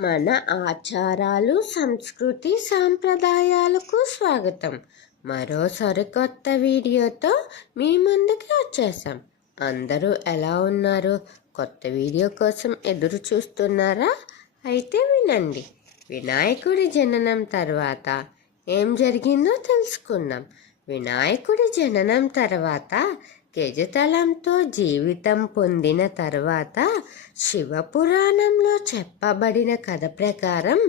మన ఆచారాలు సంస్కృతి సాంప్రదాయాలకు స్వాగతం. మరో సరికొత్త వీడియోతో మీ ముందుకి వచ్చేసాం అందరూ ఎలా ఉన్నారు? కొత్త వీడియో కోసం ఎదురు చూస్తున్నారా? అయితే వినండి. వినాయకుడి జననం తర్వాత ఏం జరిగిందో తెలుసుకుందాం. వినాయకుడి జననం తర్వాత గజతలంతో జీవితం పొందిన తర్వాత శివపురాణంలో చెప్పబడిన కథ ప్రకారం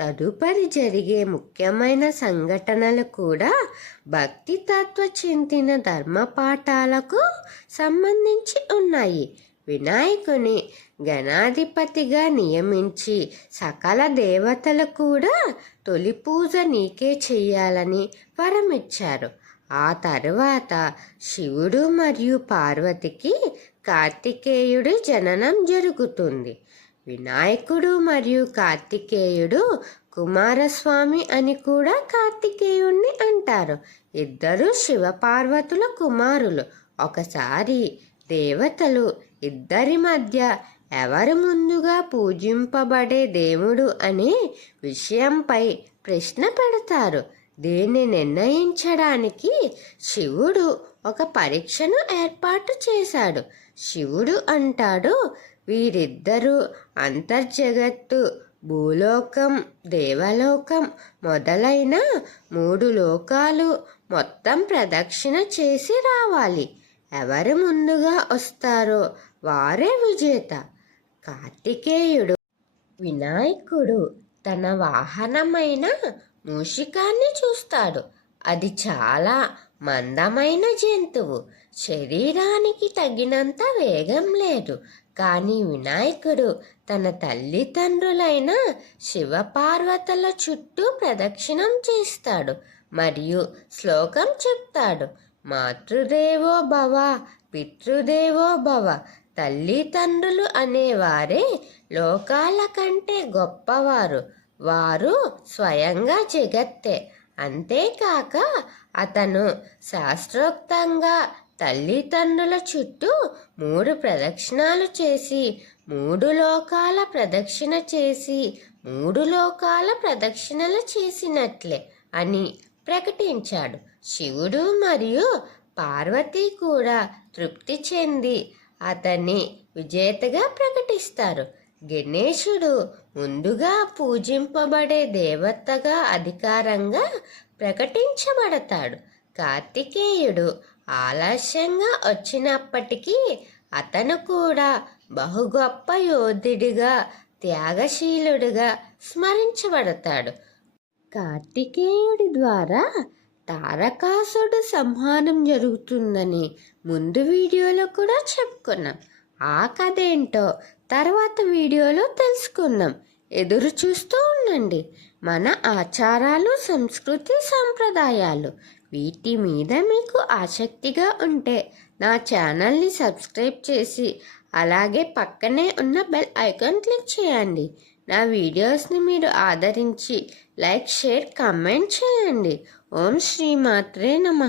తదుపరి జరిగే ముఖ్యమైన సంఘటనలు కూడా భక్తి తత్వ చెందిన ధర్మపాఠాలకు సంబంధించి ఉన్నాయి. వినాయకుని గణాధిపతిగా నియమించి సకల దేవతలు కూడా తొలి పూజ నీకే చెయ్యాలని వరమిచ్చారు. ఆ తర్వాత శివుడు మరియు పార్వతికి కార్తికేయుడి జననం జరుగుతుంది. వినాయకుడు మరియు కార్తికేయుడు కుమారస్వామి అని కూడా కార్తికేయుణ్ణి అంటారు. ఇద్దరు శివపార్వతుల కుమారులు. ఒకసారి దేవతలు ఇద్దరి మధ్య ఎవరు ముందుగా పూజింపబడే దేవుడు అనే విషయంపై ప్రశ్న పెడతారు. దీన్ని నిర్ణయించడానికి శివుడు ఒక పరీక్షను ఏర్పాటు చేశాడు. శివుడు అంటాడు వీరిద్దరూ అంతర్జగత్తు భూలోకం దేవలోకం మొదలైన మూడు లోకాలు మొత్తం ప్రదక్షిణ చేసి రావాలి. ఎవరు ముందుగా వస్తారో వారే విజేత. కార్తికేయుడు వినాయకుడు తన వాహనమైన మూషికాన్ని చూస్తాడు. అది చాలా మందమైన జంతువు. శరీరానికి తగినంత వేగం లేదు. కానీ వినాయకుడు తన తల్లిదండ్రులైన శివపార్వతుల చుట్టూ ప్రదక్షిణం చేస్తాడు మరియు శ్లోకం చెప్తాడు. మాతృదేవో భవ పితృదేవో భవ తల్లిదండ్రులు అనేవారే లోకాల కంటే గొప్పవారు. వారు స్వయంగా జగత్తే. అంతేకాక అతను శాస్త్రోక్తంగా తల్లిదండ్రుల చుట్టూ మూడు ప్రదక్షిణాలు చేసి మూడు లోకాల ప్రదక్షిణ చేసి మూడు లోకాల ప్రదక్షిణలు చేసినట్లే అని ప్రకటించాడు. శివుడు మరియు పార్వతి కూడా తృప్తి చెంది అతన్ని విజేతగా ప్రకటిస్తారు. గణేశుడు ముందుగా పూజింపబడే దేవతగా అధికారంగా ప్రకటించబడతాడు. కార్తికేయుడు ఆలస్యంగా వచ్చినప్పటికీ అతను కూడా బహు గొప్ప యోధుడిగా త్యాగశీలుడిగా స్మరించబడతాడు. కార్తికేయుడి ద్వారా తారకాసుడు సంహారం జరుగుతుందని ముందు వీడియోలో కూడా చెప్పుకున్నాం. ఆ కథ ఏంటో తర్వాత వీడియోలో తెలుసుకుందాం. ఎదురు చూస్తూ ఉండండి. మన ఆచారాలు సంస్కృతి సాంప్రదాయాలు వీటి మీద మీకు ఆసక్తిగా ఉంటే నా ఛానల్ని సబ్స్క్రైబ్ చేసి అలాగే పక్కనే ఉన్న బెల్ ఐకాన్ క్లిక్ చేయండి. నా వీడియోస్ని మీరు ఆదరించి లైక్ షేర్ కమెంట్ చేయండి. ఓం శ్రీ మాత్రే నమ.